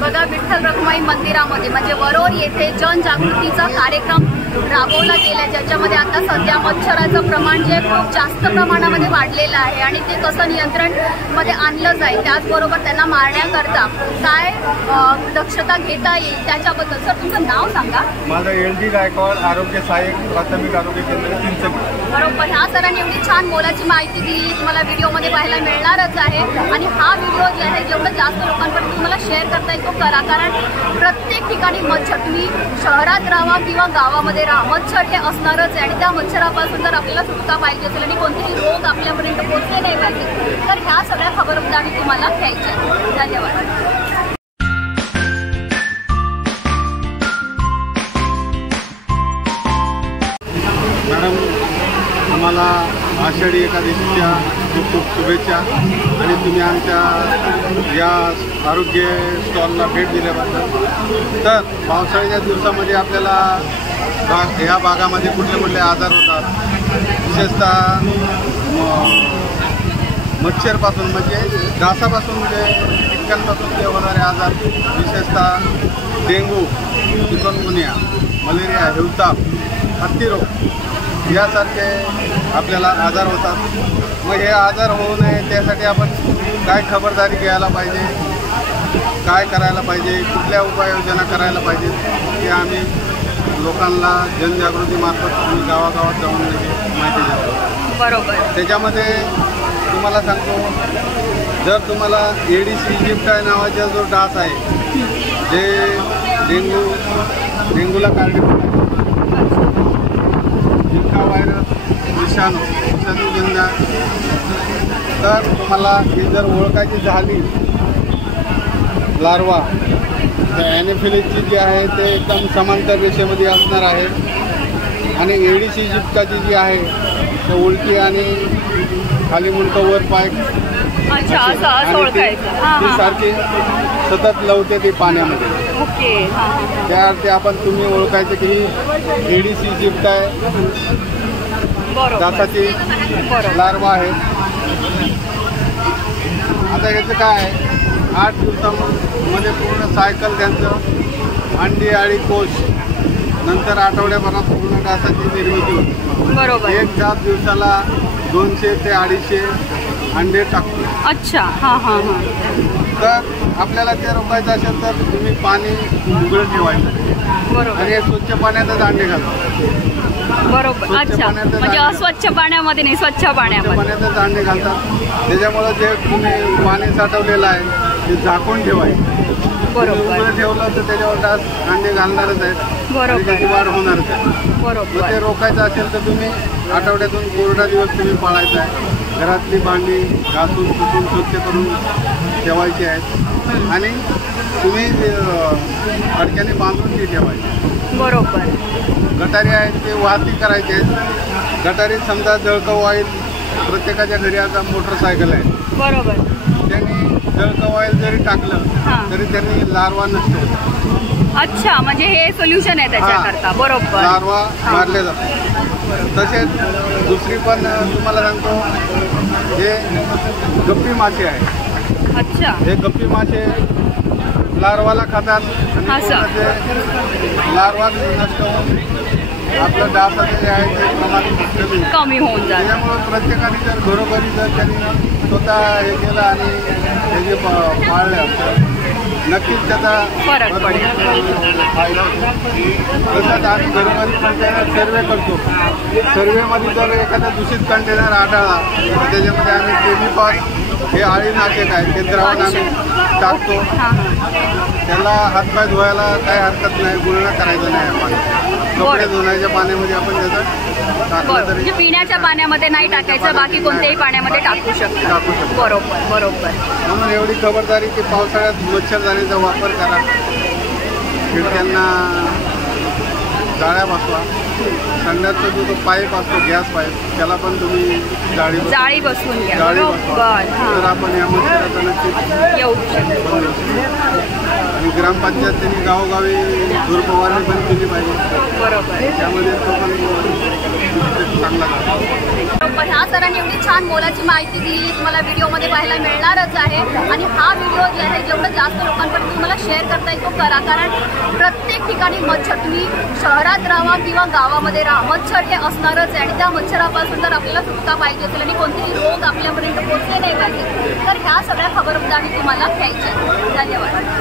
बघा विठ्ठल रखुमाई मंदिरामध्ये म्हणजे वरोर येथे जनजागृतीचा कार्यक्रम राबवला गेला, ज्याच्यामध्ये आता सध्या मच्छराचं प्रमाण जे खूप जास्त प्रमाणामध्ये वाढलेलं आहे आणि ते कसं नियंत्रणमध्ये आणलं जाईल, त्याचबरोबर त्यांना मारण्याकरता काय दक्षता घेता येईल त्याच्याबद्दल. सर तुमचं नाव सांगा. माझं LD गायकवाड, आरोग्य सहाय्यक, प्राथमिक आरोग्य केंद्र चिंचणी. बरोबर. ह्या सरांनी एवढी छान मोलाची माहिती दिली, तुम्हाला व्हिडिओमध्ये पाहायला मिळणारच आहे. आणि हा व्हिडिओ जे आहे जेवढं जास्त लोकांपर्यंत तुम्हाला शेअर करता येईल तो करा, कारण प्रत्येक ठिकाणी मच्छर, तुम्ही शहरात राहा किंवा गावामध्ये राहा, मच्छर हे असणारच आहे. आणि त्या मच्छरापासून जर आपल्याला सुटका पाहिजे असेल आणि कोणतेही रोग आपल्यापर्यंत पोहोचले नाही पाहिजे, तर ह्या सगळ्या खबरदारी आम्ही तुम्हाला घ्यायच्या. धन्यवाद. मॅडम, आम्हाला आषाढी एकादशीच्या खूप खूप शुभेच्छा आणि तुम्ही आमच्या या आरोग्य स्टॉलला भेट दिल्याबद्दल. तर पावसाळ्याच्या दिवसामध्ये आपल्याला ह्या भागामध्ये कुठले कुठले आजार होतात, विशेषतः मच्छरपासून म्हणजे डासापासून जे कीटकांपासून जे होणारे आजार, विशेषतः डेंगू, चिकनगुनिया, मलेरिया, हिवताप, हत्तीरोग यासारखे आपल्याला आजार होतात. मग हे आजार होऊ नये त्यासाठी आपण काय खबरदारी घ्यायला पाहिजे, काय करायला पाहिजे, कुठल्या उपाययोजना करायला पाहिजेत हे आम्ही लोकांना जनजागृतीमार्फत आम्ही गावागावात जाऊन माहिती देतो. बरोबर. त्याच्यामध्ये तुम्हाला सांगतो, जर तुम्हाला एडिस इजिप्टाय नावाचा जो डास आहे जे डेंग्यूला कारणीभूत आहे, झिका व्हायरस विषाणूजन्य, तर तुम्हाला ही जर ओळखायची झाली लार्वा, तर ॲनोफिलीसची जी आहे ते एकदम समांतर रेषेमध्ये असणार आहे आणि एडिस इजिप्टाची जी आहे ते उलटी आणि खाली मुंडकं वर पाय सारखी सतत लवते ती पाण्यामध्ये. त्या अर्थी आपण तुम्ही ओळखायचं की ही एडिस इजिप्टाय डासाची लार्वा आहे. आता याचं काय आहे, 8 दिवसामध्ये पूर्ण सायकल त्यांचं अंडी आळी कोश, नंतर आठवड्याभरात पूर्ण डासाची निर्मिती होते. बरोबर. एक 7 दिवसाला 200 ते 250 अंडे टाकतो. अच्छा. हां हां हां. तर आपल्याला ते रोखायचं असेल तर तुम्ही पाणी उघडं ठेवायचं. बरोबर. आणि स्वच्छ पाण्यातच अंडे घालतात. बरोबर. अच्छा, म्हणजे अस्वच्छ पाण्यामध्ये नाही, स्वच्छ पाण्यातच अंडे घालतात. त्याच्यामुळे जे तुम्ही पाणी साठवलेलं आहे ते झाकून ठेवायचं. बरोबर. ठेवलं तर त्याच्यावर डास अंडे घालणारच आहेत. बरोबर. त्याची वाढ होणारच आहे. बरोबर. ते रोखायचं असेल तर तुम्ही आठवड्यातून कोरडा दिवस तुम्ही पाळायचा आहे. घरातली भांडी घासून पुसून स्वच्छ करून ठेवायची आहेत आणि तुम्ही अडक्याने बांधून ती ठेवायची. बरोबर. गटारी आहेत ते वाहती करायचे आहेत. गटारीत समजा जळकव ऑइल, प्रत्येकाच्या घरी आता मोटरसायकल आहे. बरोबर. त्यांनी जळकव ऑइल जरी टाकलं तरी त्यांनी लार्वा नसतो. अच्छा, म्हणजे हे सोल्युशन आहे त्याच्याकरता. बरोबर. लार्वा मारले जातात. तसेच दुसरी पण तुम्हाला सांगतो, हे गप्पी मासे आहे. अच्छा. हे गप्पी मासे लार्वाला खातात आणि लार्वा नष्ट होऊन आपलं डासाचं जे आहे ते प्रमाण कमी होऊन जातं. त्याच्यामुळे प्रत्येकाने जर घरोघरी जर त्यांनी स्वतः हे केलं आणि हे जे पाळलं नक्कीच त्याचा फरक पडेल. तसंच आम्ही घरोघरी कंटेनर सर्वे करतो. सर्वेमध्ये जर एखादा दूषित कंटेनर आढळला तर त्याच्यामध्ये आम्ही केमिकॉल हे आळीनाशक आहे ते द्रावण आम्ही टाकतो. त्याला हातपाय धुवायला काही हरकत नाही, गुळणा करायचं नाही. आपण कपडे धुण्याच्या पाण्यामध्ये आपण त्याचं टाकलं तरी, म्हणजे पिण्याच्या पाण्यामध्ये नाही टाकायचं, बाकी कोणत्याही पाण्यामध्ये टाकू शकतो. बरोबर. बरोबर. म्हणून एवढी खबरदारी की पावसाळ्यात मच्छरदाणीचा वापर करा. खिडक्यांना जाळ्या बसवा. संडासचा जो पाईप असतो, गॅस पाईप, त्याला पण तुम्ही जाळी बसवून घ्या. जाळी बरोबर. तर आपण या मच्छराचा नक्कीच येऊ शकतो. बंद करू. आणि ग्रामपंचायतीने गावोगावी धूर फवारणी पण केली पाहिजे. बरोबर. त्यामध्ये तो पण चांगला जातो. बरोबर. ह्या सरांनी एवढी छान मोलाची माहिती दिली, तुम्हाला व्हिडिओमध्ये पाहायला मिळणारच आहे. आणि हा व्हिडिओ जे आहे जेवढं जास्त लोकांपर्यंत तुम्हाला शेअर करता येईल तो करा, कारण प्रत्येक ठिकाणी मच्छर, तुम्ही शहरात राहा किंवा गावामध्ये राहा, मच्छर हे असणारच आहे. आणि त्या मच्छरापासून जर आपल्याला सुटका पाहिजे असेल आणि कोणतेही रोग आपल्यापर्यंत पोहोचले नाही पाहिजे, तर ह्या सगळ्या खबरदारी तुम्हाला घ्यायच्या. धन्यवाद.